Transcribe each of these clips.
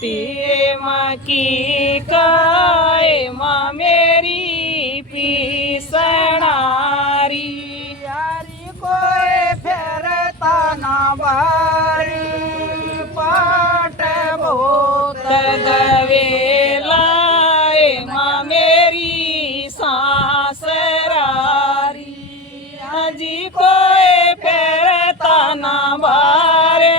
बेटी मकी काय माँ मेरी पीसणारी यारी कोई फेरता ना बारी पाट बहुत तदवेला माँ मेरी सासरारी जी कोई फेरता ना बारे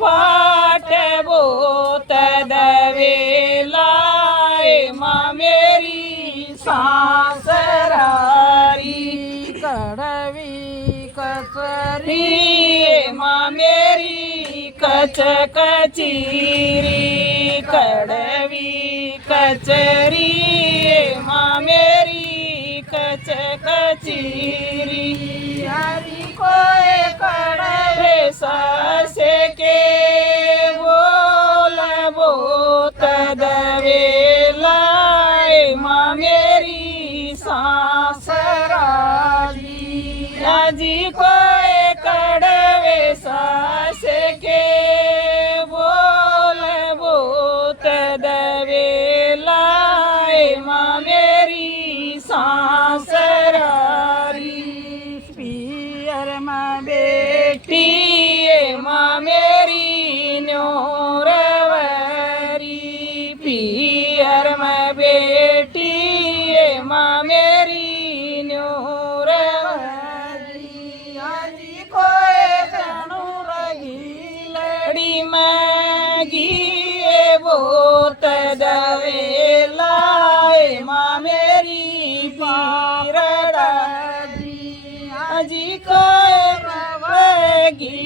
पाट बहुत तदवेला माँ मेरी सासरारी कड़वी कसरी माँ मेरी कच कचीरी कड़वी कचरी माँ मेरी कच कचीरी यारी कोई कड़वे सासे के बोल बो तदवेला माँ मेरी सासरारी जी कोई कड़वे सासे के बोल बो तदवेला माँ मेरी सासरारी पियर में बेटी माँ मेरी न्योरवरी पियर में बेटी माँ मेरी न्योरवरी यारी कोई कणु रही लड़ी मैगी बोत दवेला माँ मेरी पारड़ी जी कोई रवेगी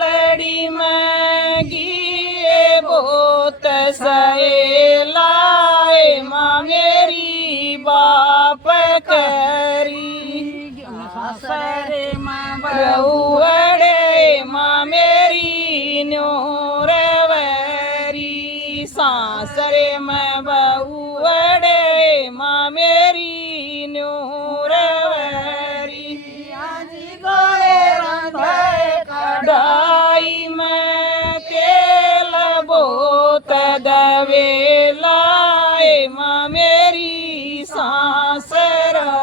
लड़ी मैगी बोत सहेला माँ मेरी बाप करी सासरे में रउड़े माँ मेरी न्योरवरी सासरे में बहुड़े माँ मेरी न्योरवरी यारी कोई रंधे कढ़ाई में तेल बोत दवेला माँ मेरी सासरारी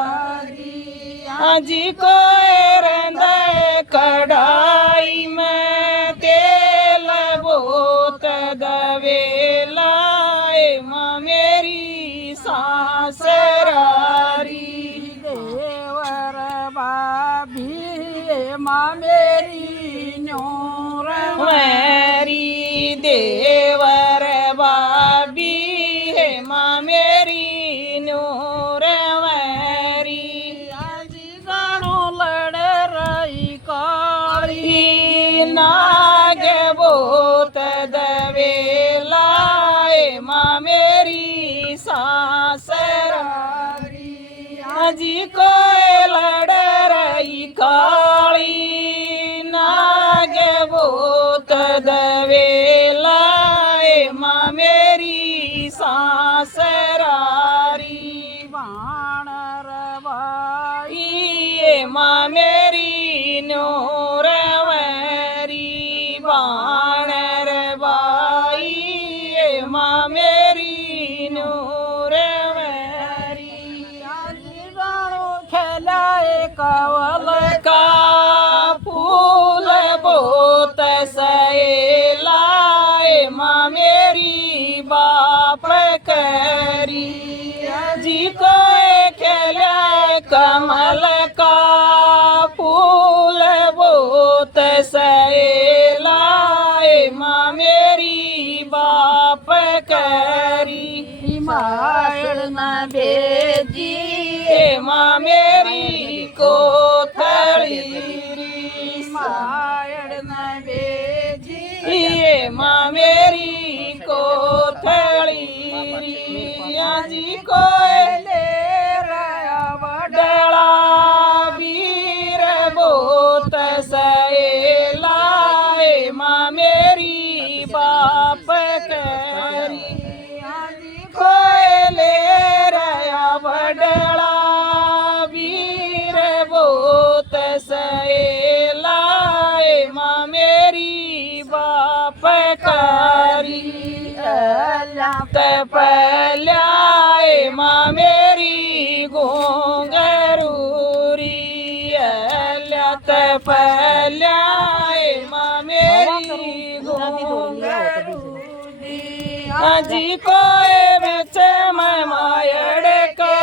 जी कोई रंधे कढ़ाई में तेल बोत दवेला माँ मेरी सासरारी देवर बाबी माँ मेरी न्योर मेरी देवर बाबी है माँ मेरी नूरवरी यारी गणो लड़ रही काली नाग बोत दवेला माँ मेरी सासरारी जी कोई लड़ रही काली नाग बोत दवेला माँ मेरी सासरारी बाणर बाई माँ मेरी न्योरवरी बाणर बाई माँ मेरी न्योरवरी यारी गणो खेलाए कवल का फूल बोत सहेला माँ मेरी बाप करी जी कोई खेला कमल का फूल बोत सहेला माँ मेरी बाप करी हिमायल न भेजी माँ मेरी कोथड़ी हिमायल न भेजी ये माँ मेरी कोथड़ी जी कोई ले रहा डला वीर बोत सहेला माँ मेरी बाप करी कोई ले रहा बडला वीर बोत सहेला माँ मेरी बाप करी ल्याए माँ मेरी घूंघरू जी कोई बिच मैं मायड़ के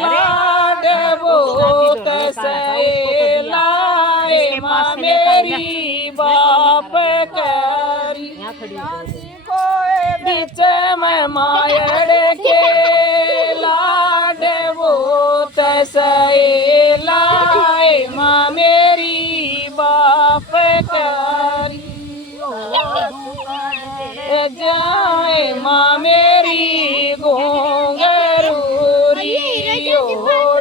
लाड बहुत सहेलाए माँ मेरी बाप करी बिच मैं मायड़ के लाड बहुत सहेलाए माँ मेरी बाप करी जाए माँ मेरी घूंघरूरी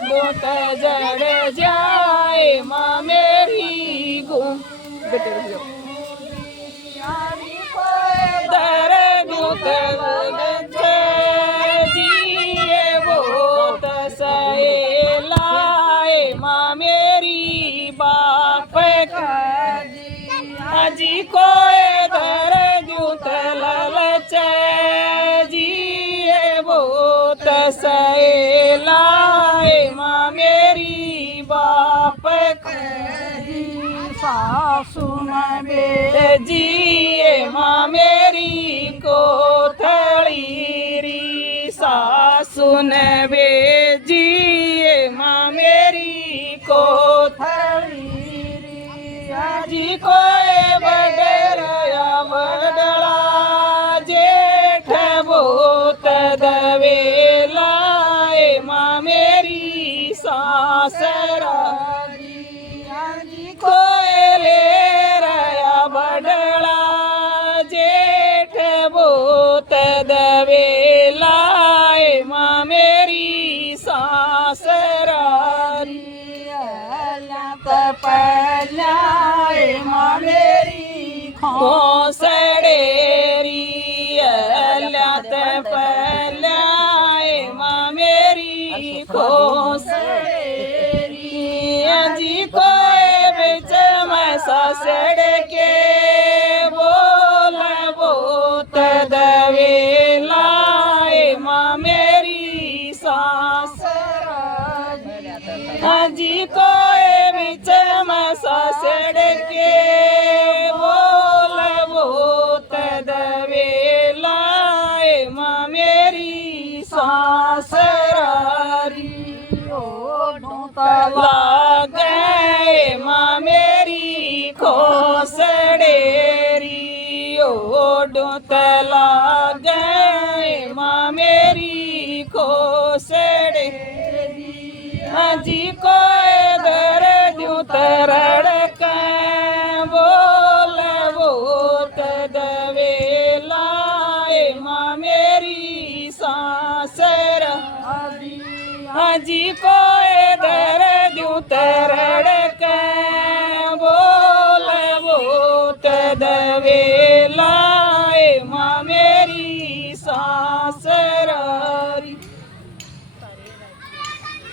डूट जड़ जाए माँ मेरी दर दूत जिए बहुत सहेलाए माँ मेरी बाप जी कोई दर दूत ललच जिए बहुत सहेलाए माँ मेरी बाप सासु में जिए माँ मेरी कोथड़ी री सासुन बेजिए माँ मेरी कोथड़ी जी कोई बडरा बडला जेठ बहुत दवेलाए माँ मेरी सासरा कोई ले रया बडला जेठ बहुत दवेलाए माँ मेरी सासरा पहलाए माँ मेरी खोसड़ेरी अल्लात पहलाए माँ मेरी खोसड़ेरी जी कोई बिच में ससड़ के बोल बहुत दवेलाए माँ मेरी सासरा जी कोई बिच में ससड़ के बोल बहुत दवेलाए माँ मेरी सासरारी लागे माँ मेरी खोसड़ेरी ओडूत लागे माँ मेरी खोसड़ेरी जी कोई दर दूं तरड़ बोल बहुत दवेलाए माँ मेरी सासरा जी कोई दर दूं तरड़ बोल बहुत दवेलाए माँ